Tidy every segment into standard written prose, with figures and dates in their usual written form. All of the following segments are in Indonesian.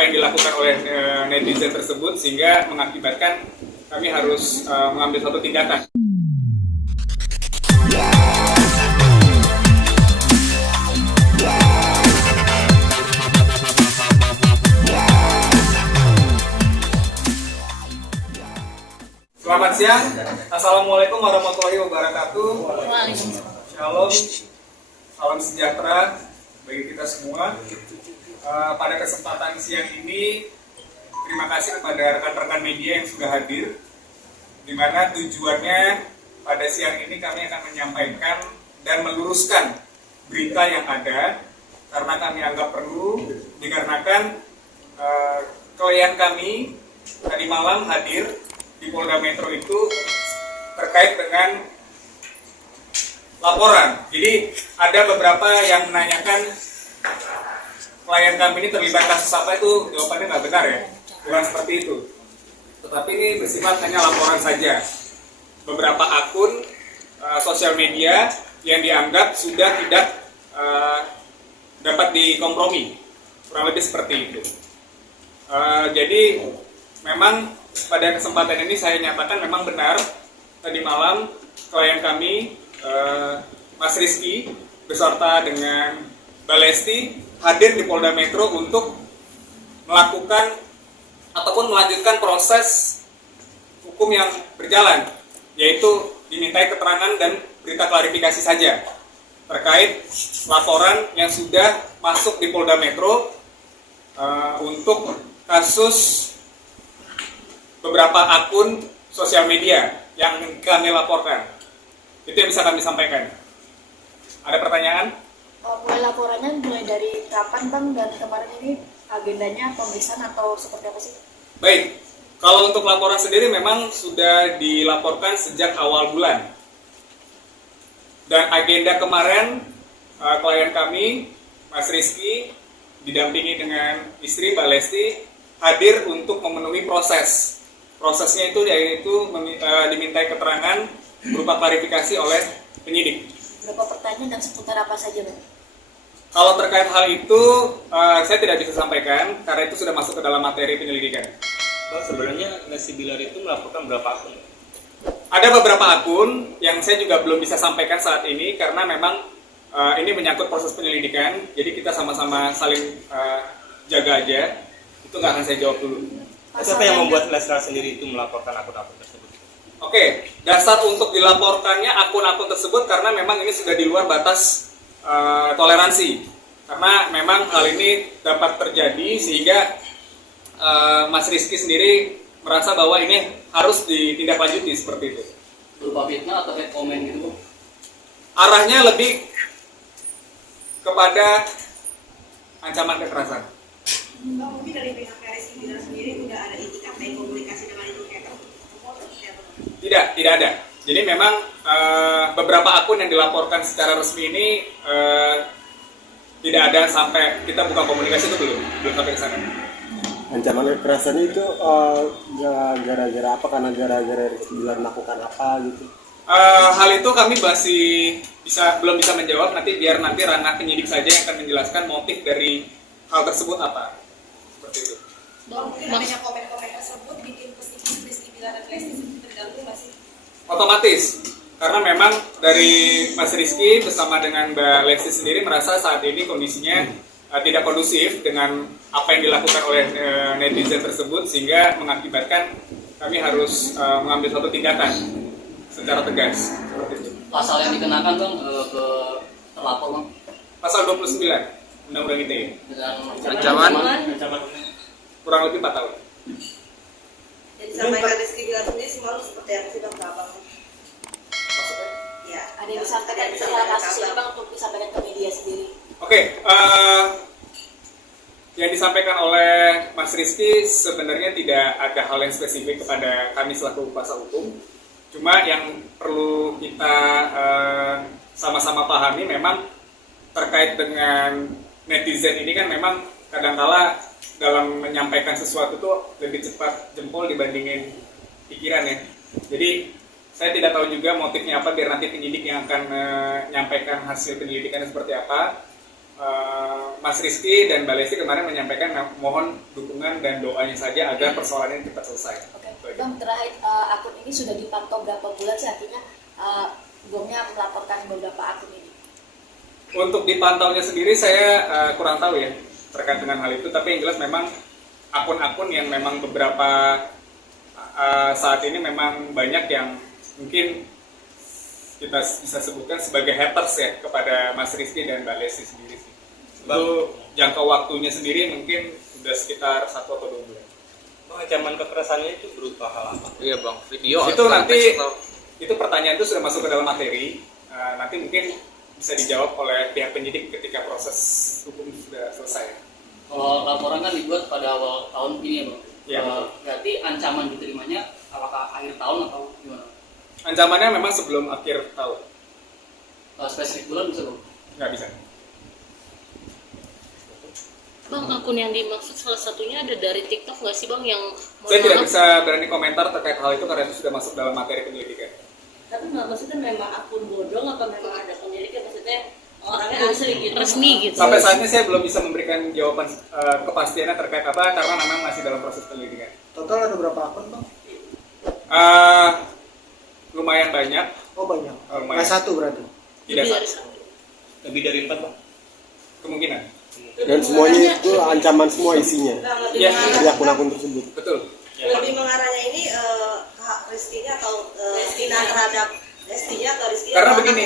apa yang dilakukan oleh netizen tersebut sehingga mengakibatkan kami harus mengambil suatu tindakan. Selamat siang, Assalamualaikum warahmatullahi wabarakatuh. Shalom, salam sejahtera bagi kita semua. Pada kesempatan siang ini, terima kasih kepada rekan-rekan media yang sudah hadir, di mana tujuannya pada siang ini kami akan menyampaikan dan meluruskan berita yang ada, karena kami anggap perlu, dikarenakan klien kami tadi malam hadir di Polda Metro itu terkait dengan laporan. Jadi ada beberapa yang menanyakan klien kami ini terlibat kasus apa, itu jawabannya nggak benar ya, bukan seperti itu. Tetapi ini bersifat hanya laporan saja. Beberapa akun sosial media yang dianggap sudah tidak dapat dikompromi, kurang lebih seperti itu. Jadi memang pada kesempatan ini saya nyatakan memang benar tadi malam klien kami Mas Rizky beserta dengan Mbak Lesti hadir di Polda Metro untuk melakukan ataupun melanjutkan proses hukum yang berjalan, yaitu dimintai keterangan dan berita klarifikasi saja terkait laporan yang sudah masuk di Polda Metro untuk kasus beberapa akun sosial media yang kami laporkan. Itu yang bisa kami sampaikan. Ada pertanyaan? Mulai laporannya mulai dari kapan Bang, dan kemarin ini agendanya pemeriksaan atau seperti apa sih? Baik, kalau untuk laporan sendiri memang sudah dilaporkan sejak awal bulan. Dan agenda kemarin klien kami, Mas Rizky, didampingi dengan istri Mbak Lesti, hadir untuk memenuhi proses. Prosesnya itu yaitu dimintai keterangan berupa klarifikasi oleh penyidik. Berapa pertanyaan dan seputar apa saja Bang? Kalau terkait hal itu, saya tidak bisa sampaikan karena itu sudah masuk ke dalam materi penyelidikan. Bang, sebenarnya Lesti Bilar itu melaporkan berapa akun? Ada beberapa akun yang saya juga belum bisa sampaikan saat ini karena memang ini menyangkut proses penyelidikan, jadi kita sama-sama saling jaga aja. Itu nggak akan saya jawab dulu. Siapa yang membuat Lesti sendiri itu melaporkan akun-akun tersebut? Oke, dasar untuk dilaporkannya akun-akun tersebut karena memang ini sudah di luar batas toleransi. Karena memang hal ini dapat terjadi sehingga Mas Rizky sendiri merasa bahwa ini harus ditindaklanjuti seperti itu. Berupa fitnah atau hate comment gitu? Arahnya lebih kepada ancaman kekerasan. Bang, mungkin dari pihak Rizky Bilar sendiri udah ada itikat baik komunikasi dengan Ibu Keter? Tidak ada. Jadi memang beberapa akun yang dilaporkan secara resmi ini tidak ada sampai kita buka komunikasi itu belum sampai ke sana. Ancaman kekerasannya itu gara-gara apa? Karena gara-gara Rizky Bilar melakukan apa gitu? Hal itu kami masih belum bisa menjawab. Nanti biar ranah penyidik saja yang akan menjelaskan motif dari hal tersebut apa. Seperti itu. Mungkin adanya komen-komen tersebut bikin pesimis Rizky Bilar dan Lesti terganggu nggak sih? Otomatis, karena memang dari Mas Rizky bersama dengan Mbak Lesti sendiri merasa saat ini kondisinya tidak kondusif dengan apa yang dilakukan oleh netizen tersebut sehingga mengakibatkan kami harus mengambil suatu tindakan secara tegas. Seperti itu. Pasal yang dikenakan Bang ke terlapor Bang? Pasal 29 Undang-Undang ITE. Dengan Ancaman Kurang lebih 4 tahun. Jadi disampaikan Rizky Bilar sendiri semalam seperti apa sih Bang? Berapa? Maksudnya? Ya, Ada yang disampaikan setelah kasus ini Bang untuk disampaikan ke media sendiri? Oke, yang disampaikan oleh Mas Rizky sebenarnya tidak ada hal yang spesifik kepada kami selaku kuasa hukum. Cuma yang perlu kita sama-sama pahami memang terkait dengan netizen ini kan memang kadangkala dalam menyampaikan sesuatu tuh lebih cepat jempol dibandingin pikiran ya. Jadi saya tidak tahu juga motifnya apa biar nanti penyidik yang akan menyampaikan hasil penyelidikannya seperti apa. Mas Rizky dan Mbak Lesti kemarin menyampaikan mohon dukungan dan doanya saja agar persoalan ini cepat selesai. Oke, Bang, terakhir akun ini sudah dipantau berapa bulan sih? Artinya Bongnya melaporkan beberapa akun ini. Untuk dipantaunya sendiri saya kurang tahu ya terkait dengan hal itu, tapi yang jelas memang akun-akun yang memang beberapa saat ini memang banyak yang mungkin kita bisa sebutkan sebagai haters ya kepada Mas Rizky dan Mbak Lesti sendiri sih. Itu jangka waktunya sendiri mungkin sudah sekitar 1 atau 2 bulan. Bang, ancaman kekerasannya itu berupa hal apa? Iya bang, video Itu atau nanti teks atau- itu pertanyaan itu sudah masuk ke dalam materi. Nanti mungkin bisa dijawab oleh pihak penyidik ketika proses hukum sudah selesai. Kalau laporan kan dibuat pada awal tahun ini ya bang. Iya. Berarti ancaman diterimanya apakah akhir tahun atau gimana? Ancamannya memang sebelum akhir tahun. Spesifik bulan bisa bang? Nggak bisa. Bang, akun yang dimaksud salah satunya ada dari TikTok nggak sih bang yang Saya tidak bisa berani komentar terkait hal itu karena itu sudah masuk dalam materi penyelidikan. Tapi maksudnya memang akun bodong atau memang ada penyelidikan, maksudnya orangnya asli gitu, resmi gitu? Sampai saat ini saya belum bisa memberikan jawaban kepastiannya terkait apa karena memang masih dalam proses penyelidikan. Total ada berapa akun bang? Lumayan banyak. Oh banyak. Lumayan. Nggak satu berarti. Tidak Lebih dari satu. satu. Lebih dari 4 bang? Kemungkinan. Dan semuanya itu ancaman semua isinya lebih Ya. dari mengarah, akun-akun tersebut. Betul. lebih mengarahnya ini ke hak Rizky-nya atau hina terhadap Lesti-nya atau Rizky? Karena begini,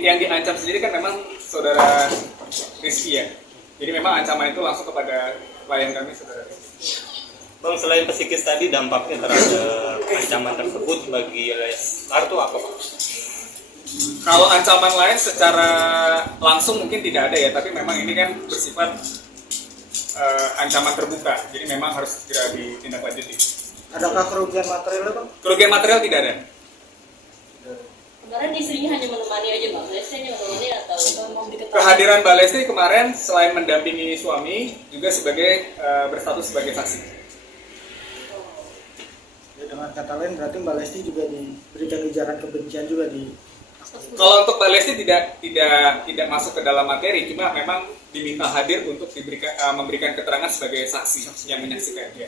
yang diancam sendiri kan memang saudara Rizky ya. Jadi memang ancaman itu langsung kepada klien kami saudara Rizky. Bang, selain psikis tadi dampaknya terhadap ancaman tersebut bagi Leslar itu apa bang? Kalau ancaman lain secara langsung mungkin tidak ada ya, tapi memang ini kan bersifat ancaman terbuka, jadi memang harus segera ditindaklanjuti. Adakah kerugian materialnya bang? Kerugian material tidak ada. Kemarin istrinya hanya menemani aja bang, Lesti hanya menemani atau mau diketahui? Kehadiran Mbak Lesti kemarin selain mendampingi suami juga sebagai berstatus sebagai saksi. Ya, dengan kata lain berarti Mbak Lesti juga diberikan ujaran kebencian juga di. Kalau untuk Mbak Lesti tidak masuk ke dalam materi, cuma memang diminta hadir untuk memberikan keterangan sebagai saksi yang menyaksikan dia.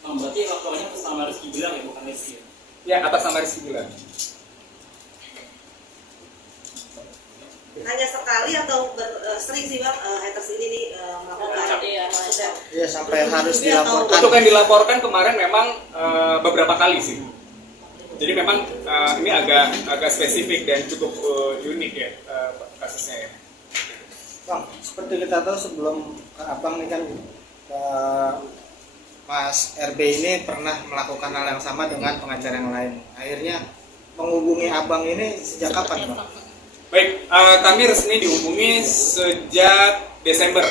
Berarti laporannya sama Rizky bilang ya, bukan Lesti ya? Ya, atas nama Rizky Bilar. Hanya sekali atau sering sih bang haters ini nih melakukan sudah Ya sampai harus Atau- dilaporkan. Untuk yang dilaporkan kemarin memang beberapa kali sih. Jadi memang ini agak spesifik dan cukup unik ya kasusnya ya. Bang, seperti kita tahu sebelum abang ini kan Mas RB ini pernah melakukan hal yang sama dengan pengacara yang lain. Akhirnya menghubungi abang ini sejak kapan bang? Baik, kami resmi dihubungi sejak Desember,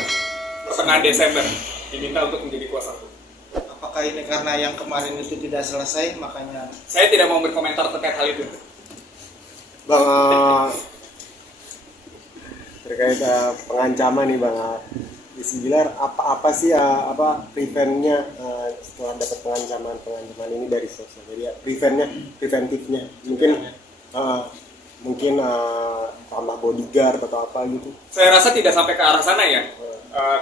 pertengahan Desember, diminta untuk menjadi kuasa hukum. Apakah ini karena yang kemarin itu tidak selesai makanya? Saya tidak mau berkomentar terkait hal itu. Bang, terkait pengancaman nih bang, Rizky Bilar apa sih preventnya setelah dapat pengancaman ini dari sosial media? Preventifnya mungkin tambah bodyguard atau apa gitu? Saya rasa tidak sampai ke arah sana ya.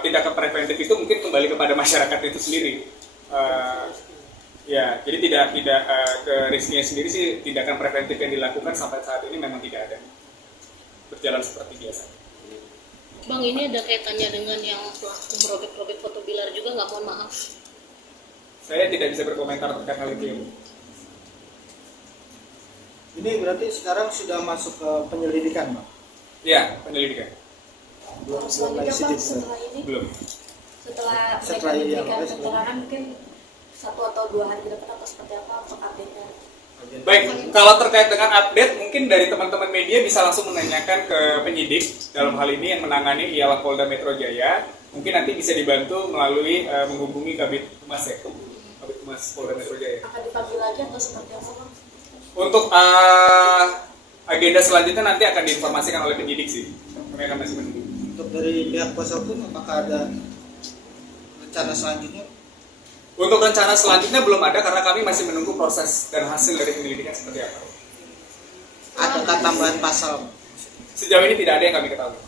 Tindakan preventif itu mungkin kembali kepada masyarakat itu sendiri. Ya, jadi tidak ke Rizky sendiri sih tindakan preventif yang dilakukan sampai saat ini memang tidak ada. Berjalan seperti biasa. Bang, ini ada kaitannya dengan yang pelaku merobek-robek foto Bilar juga nggak? Mohon maaf. Saya tidak bisa berkomentar terkait hal itu. Ya. Ini berarti sekarang sudah masuk ke penyelidikan bang? Ya, penyelidikan. Belum Selanjutnya sidik, bang, setelah ini, Belum. setelah Setelah mereka ini diberikan apa, keterangan mungkin 1 atau 2 hari ke depan atau seperti apa untuk update-nya? Baik, kalau terkait dengan update, mungkin dari teman-teman media bisa langsung menanyakan ke penyidik dalam hal ini yang menangani ialah Polda Metro Jaya. Mungkin nanti bisa dibantu melalui menghubungi Kabid Humas ya, Kabid Humas Polda Metro Jaya. Akan dipanggil lagi atau seperti apa bang? Untuk agenda selanjutnya nanti akan diinformasikan oleh penyidik sih. Kami akan masih menunggu. Untuk dari pihak kuasa hukum apakah ada rencana selanjutnya? Untuk rencana selanjutnya belum ada karena kami masih menunggu proses dan hasil dari penyelidikan seperti apa. Adakah tambahan pasal? Sejauh ini tidak ada yang kami ketahui.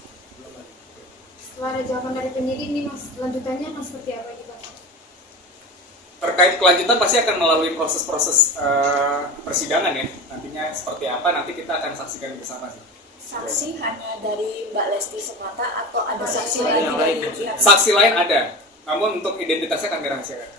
Setelah ada jawaban dari penyidik nih mas, lanjutannya mas seperti apa juga? Terkait kelanjutan pasti akan melalui proses-proses persidangan ya. Nantinya seperti apa nanti kita akan saksikan bersama sih. Saksi hanya dari Mbak Lesti semata atau ada saksi lain dari pihak? Saksi lain ada, namun untuk identitasnya kami rahasiakan.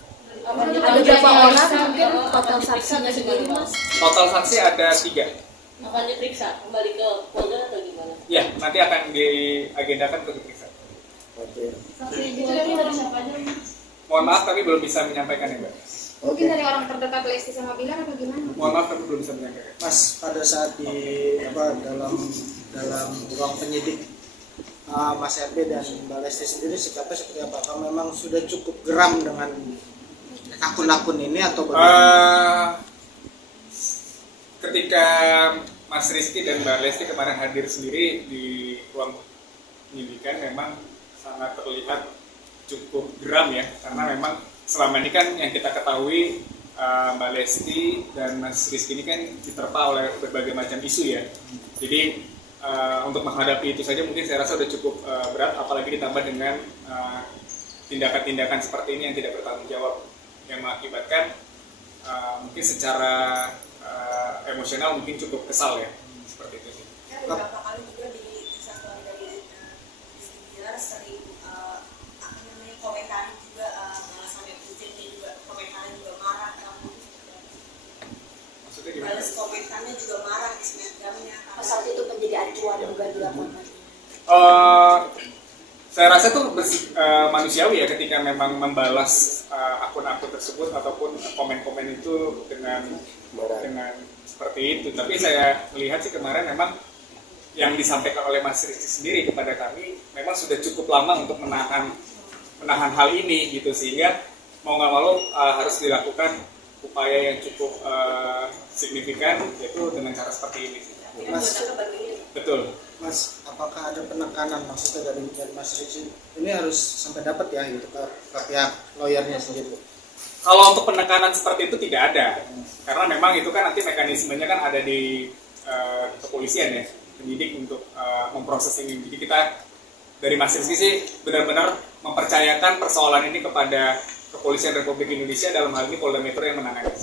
Ada berapa orang mungkin total saksinya sendiri mas? Total saksi ada 3. Akan diperiksa kembali ke Polda atau gimana? Ya, nanti akan diagendakan untuk diperiksa. Oke. Saksi itu dari siapa aja mas? Mohon maaf kami belum bisa menyampaikan ya Mbak. Mungkin dari orang terdekat Lesti sama Bilar atau gimana? Mohon maaf kami belum bisa menyampaikan. Mas, pada saat di dalam ruang penyidik, Mas RB dan Mbak Lesti sendiri sikapnya seperti apa? Apakah memang sudah cukup geram dengan akun-akun ini atau bagaimana? Ketika Mas Rizky dan Mbak Lesti kemarin hadir sendiri di ruang penyidikan memang sangat terlihat cukup geram ya, karena memang selama ini kan yang kita ketahui Mbak Lesti dan Mas Rizky ini kan diterpa oleh berbagai macam isu ya. Jadi untuk menghadapi itu saja mungkin saya rasa sudah cukup berat, apalagi ditambah dengan tindakan-tindakan seperti ini yang tidak bertanggung jawab yang mengakibatkan mungkin secara emosional mungkin cukup kesal ya, seperti itu sih. Kan beberapa kali juga di kesatuan dari Rizky Bilar sering komentari juga sampai pujiannya juga komentarnya juga marah kamu. Maksudnya gimana? Balas komentarnya juga marah di snapgramnya. Saat itu menjadi acuan juga dilaporkan. Saya rasa itu manusiawi ya ketika memang membalas akun-akun tersebut ataupun komen-komen itu dengan seperti itu. Tapi saya melihat sih kemarin memang yang disampaikan oleh Mas Rizky sendiri kepada kami memang sudah cukup lama untuk menahan hal ini gitu, sehingga mau nggak mau harus dilakukan upaya yang cukup signifikan, yaitu dengan cara seperti ini. Mas, betul. Mas, apakah ada penekanan maksudnya dari Mas Rizky ini harus sampai dapat ya gitu ke pihak lawyernya sendiri? Kalau untuk penekanan seperti itu tidak ada, karena memang itu kan nanti mekanismenya kan ada di kepolisian ya, penyidik untuk memproses ini. Jadi kita dari Mas Rizky sih benar-benar mempercayakan persoalan ini kepada Kepolisian Republik Indonesia, dalam hal ini Polda Metro yang menangani.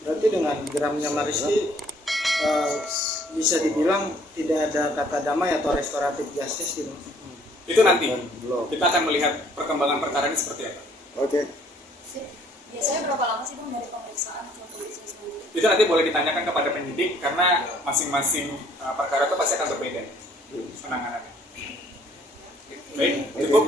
Berarti dengan geramnya Mas Rizky bisa dibilang tidak ada kata damai atau restoratif justice gitu? Itu nanti kita akan melihat perkembangan perkara ini seperti apa. Oke. Biasanya berapa lama sih bang dari pemeriksaan ke polisi sendiri? Itu nanti boleh ditanyakan kepada penyidik, karena masing-masing perkara itu pasti akan berbeda penanganannya. Baik, cukup.